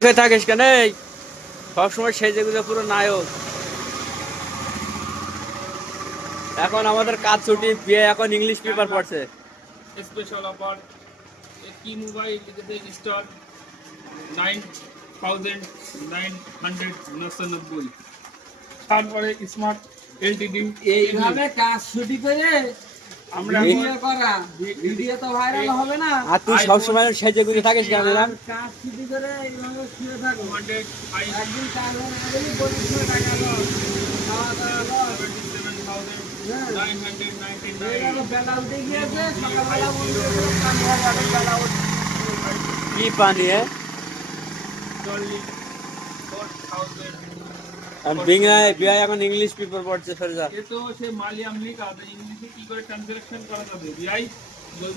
থাকিস কেন সবসময় সেজে গুজে পুরো নায়ক। এখন আমাদের কাজ ছুটি, বিয়ে এখন ইংলিশ পেপার পড়ছে। স্পেশাল অফার কি মোবাইল স্টার 9999 তারপরে স্মার্ট এলটিডি এইভাবে কাজ ছুটি করে আমরা ভিডিও করা, ভিডিও তো ভাইরাল হবে না। আর তুই সবসময় সেজে গুজে থাকিস কেন? কাজ ছুটি করে এইভাবে শুয়ে থাকো, 200 একদিন কাজ হয় না গেলে 2500 টাকা লস, খাওয়া দাওয়া লস। 77,999 এইভাবে বেলা উঠে গিয়েছে, সকালবেলা বলতে গেলে কাম হয়ে যাবে, বেলা উঠে কি পানি 44,000 আর বিয়ে এখন ইংলিশ পেপার পড়ছে। সরজা ये तो से मालियम लिखा था इंग्लिश में की করে ট্রান্সলেশন করা যাবে ভাই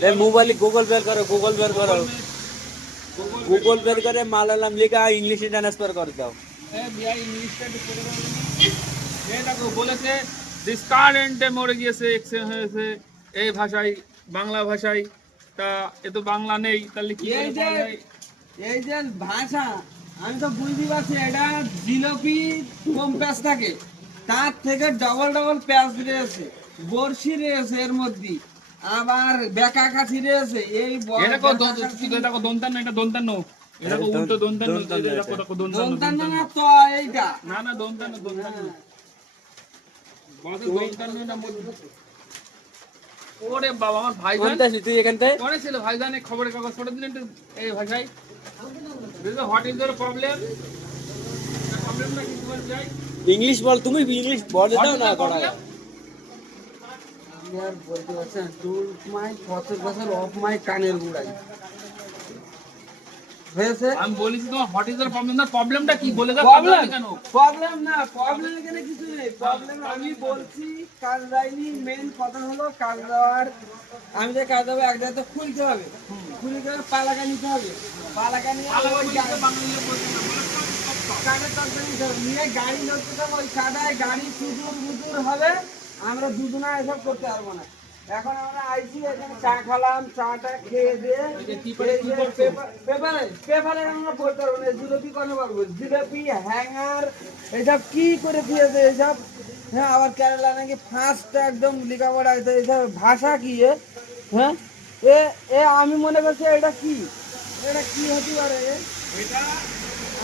এই মোবাইলে গুগল বের করো, গুগল বের করো, গুগল বের করে মালায়ালাম লিখা ইংলিশে ট্রান্সফার করে দাও। ভাই ইংলিশটা করে দাও। ये দেখো বলেছে ডিসকারেন্টে মরে গিয়েছে, এক্সচেঞ্জ হয়েছে এই ভাষায়, বাংলা ভাষায়। তা এ তো বাংলা নেই, তাহলে কি এই করে যে বলা যায়? এই যে ভাষা আমি তো বুঝতে পারছি, এটা জিলাপি কম প্যাঁচ থাকে, তার থেকে ডবল ডবল প্যাঁচ রয়েছে, বড়শি রয়েছে এর মধ্যে, আবার বেকা কাছি রয়েছে। এই এটা কো দেখো দন্তান্ন, এটা দন্তান্ন, এটা কো উল্টো দন্তান্ন, দন্তান্ন এটা কো দেখো দন্তান্ন, দন্তান্ন না তো এইটা। না না দন্তান্ন, দন্তান্ন বাসে দন্তান্ন না মধ্যে। ওরে বাবা, আমার ভাইজান কোনটা তুই এখান থেকে পড়েছিল, ভাইজান এই খবরের কাগজ পড়ে দিলেন একটু। এই ভাষায় হোয়াট ইজ দ্য প্রবলেম, প্রবলেমটা কি বলতে চাই? ইংলিশ বল, তুমি ইংলিশ বলে দাও না করা। আমি আর বলতে পারছি না, টুল মাই বছর বছর অফ মাই কানের গুড়াই হয়েছে। আমি বলেছি তোমার হোয়াট ইজ দ্য প্রবলেম, না প্রবলেমটা কি বলে দাও। প্রবলেম কেন প্রবলেম না, প্রবলেম এখানে কিছু নেই। প্রবলেম আমি বলছি কাজ যায়নি, মেইন কথা হলো কাজ দেওয়ার। আমি যে কাজ দেবো এক জায়গায় তো খুলতে হবে, খুলতে হবে, পালাকা নিতে হবে, পালাকা নিয়ে ওই কাঠের তরকারি নিতে হবে, নিয়ে গাড়ি ধরতে যাবো, ওই কাদায় গাড়ি সুদূর বুদুর হবে, আমরা দুজনা এসব করতে পারবো না। এখন আমরা আইছি, এখানে চা খেলাম, চাটা খেয়ে দিয়ে পেপারে আমরা বলতে পারবো না, জিলিপি করে পারবো, জিলিপি হ্যাঙ্গার এসব কি করে দিয়েছে এসব। হ্যাঁ, আবার কেরালা নাকি ফার্স্ট একদম লেখাপড়া আছে, এসব ভাষা কি হ্যাঁ এ এ আমি মনে করছি এটা কি হতে পারে এটা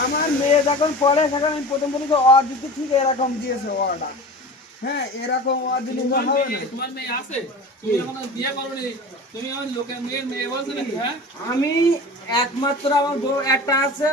আমার মেয়ে যখন পড়ে সেখানে আমি প্রথম বলি যে অ দিতে ঠিক এরকম দিয়েছে অটা। হ্যাঁ, এরকম অ দিলে তো হবে না। তোমার মেয়ে আছে, তুমি যখন বিয়ে করোনি, তুমি আমার লোকের মেয়ের মেয়ে বলছো নাকি? হ্যাঁ, আমি একমাত্র আমার একটা আছে।